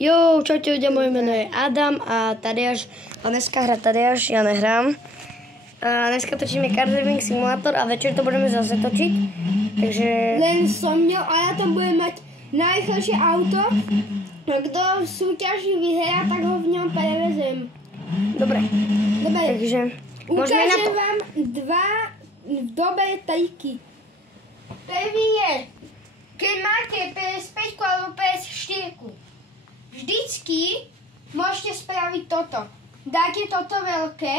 Jo, čaute ľudia, moje meno je Adam a Tadeáš. A dneska hrá Tadeáš, ja nehrám. A dneska točíme Car Driving Simulator a večer to budeme zase točiť. Takže... Len som mňa a ja tam budem mať najrýchlejšie auto. Kto v súťaži vyhrá, tak ho v ňom prevezem. Dobre. Dobre. Takže... Môžeme na to. Ukážem vám dva dobré triky. Prvý je, keď máte PS5 alebo PS4. Vždycky môžete spraviť toto. Dáte toto veľké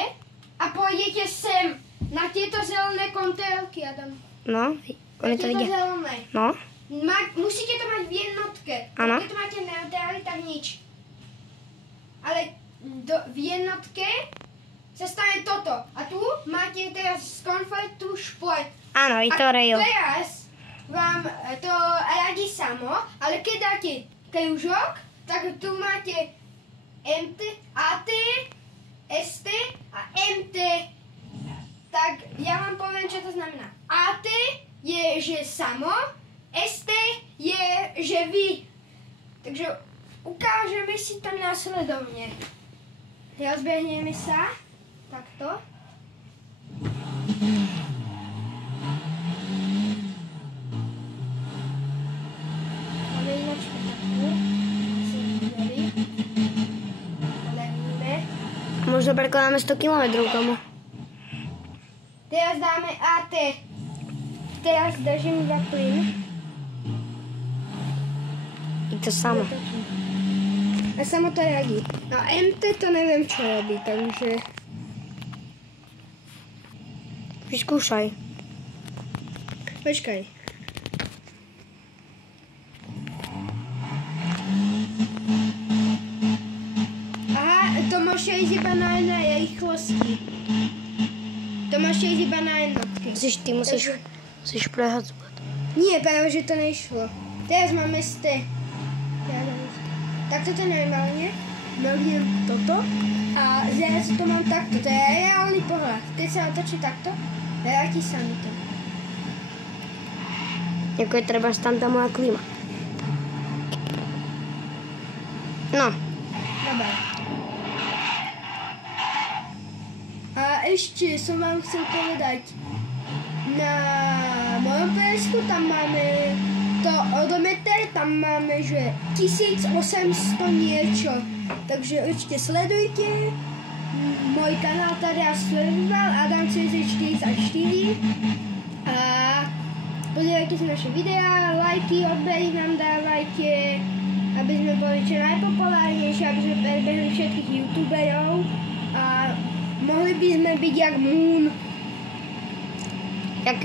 a pôjdete sem na tieto zelené kontrolky, Adam. No, oni to vidia. Zelené. No. Musíte to mať v jednotke. Áno. Keď to máte neutrálne, tak nič. Ale v jednotke sa stane toto. A tu máte teraz z komfortu šport. Áno, i to rail. A teraz vám to radí samo, ale keď dáte kružok, tak tu máte MT, AT, ST a MT. Tak ja vám poviem, čo to znamená. AT je, že samo, ST je, že vy. Takže ukážeme si to následovne. Rozbehneme sa. Takto. Máme ináč takto. Možno prekladáme 100 km tomu. Teraz dáme AT. Teraz držím za plyn. I to samo. A samo to radí. A MT to neviem, čo robí, takže... Vyskúšaj. Počkaj. Aha, to môže ísť iba na jednej rýchlosti. To môže ísť iba na jednotky. Ty musíš prehadzovať. Nie, práve, že to nešlo. Teraz máme ST. Tak toto normálne. Novím toto. A teraz to mám takto. To je reálny pohľad. Keď sa otočí takto, vráti sa mi to. Jako je treba tam tá moja klíma. No. Dobre. A ešte som vám chcel povedať, na mojom PS-ku tam máme to odometer, tam máme, že 1800 niečo. Takže určite sledujte. Môj kanál Tadeáš Survival, Adam CZ44. A pozerajte si naše videá, lajky, odbery nám dávajte, aby sme boli čo najpopulárnejšie, aby sme prebehli všetkých youtuberov a mohli by sme byť jak Moon. Jak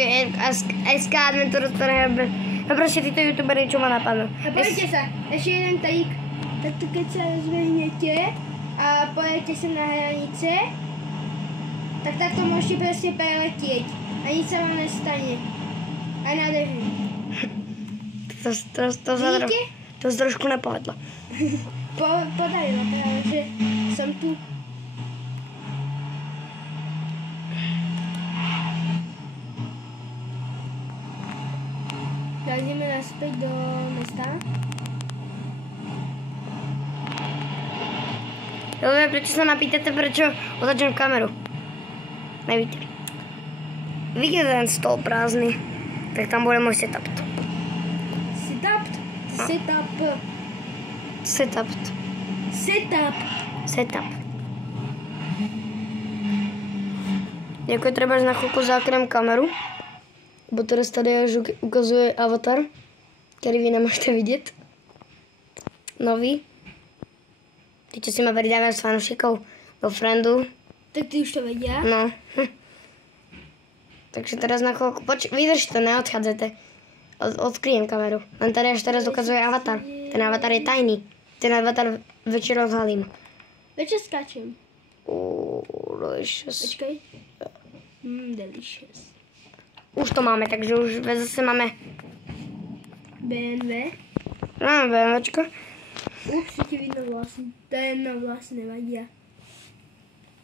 SK Adventure, ktoré... No proste títo youtuberi, čo ma napadlo. A poďte sa, ešte jeden trik. Takto keď sa rozbehnete a pojete sa na hranice, tak takto môžete proste preletieť a nič sa vám nestane. Aj na deži. To trošku nepovedlo. Podarilo práve, že som tu. Tak ideme naspäť do mesta. Dobre, prečo sa ma pýtate, prečo otáčam kameru? Nevíte. Vidíte ten stôl prázdny, tak tam bude môj setup. Setup. Jako je treba na chvíľku zakrem kameru, bo teraz tady až ukazuje avatar, ktorý vy nemôžete vidieť. Nový. Tí, čo si ma pridávajú s fanúšikov do friendu. Tak ty už to vedia. No. Takže teraz na chvíľku, vydržte to, neodchádzajte. Odkryjem kameru. Len tady až teraz ukazuje avatar. Ten avatar je tajný. Ten avatar večer odhalím. Večer skáčem. Delicious. Počkaj. Delicious. Už to máme, takže už zase máme... BMW. Máme BMWčko. Už ti vidno vlasy. Ten vlasy nevadia.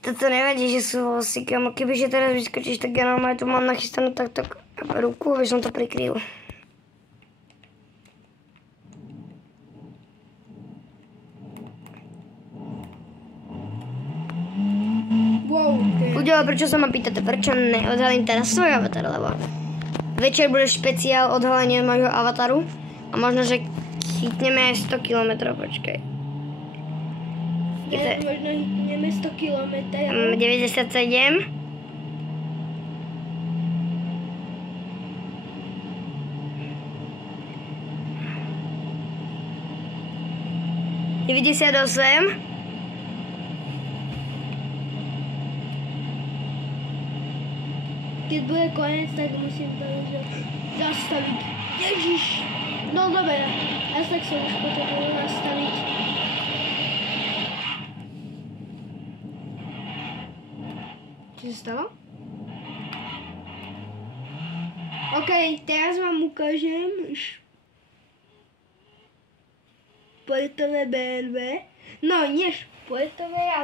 Toto nevadí, že sú vlasy, kamo. Kebyže teraz vyskočíš, tak ja normálne tu mám nachystanú takto ruku, aby som to prikryl. Ľudia, ale prečo sa ma pýtate, prečo neodhalím teraz svoj avatar, lebo večer bude špeciál odhalenie môjho avataru a možno, že chytneme aj 100 km, počkaj. Možno chytneme 100 km. 97. Keď bude koniec, tak musím to zastaviť. Ježiš! No dobre, ja tak som už potreboval nastaviť. Čo sa stalo? OK, teraz vám ukážem športové BMW. No, nie športové, ale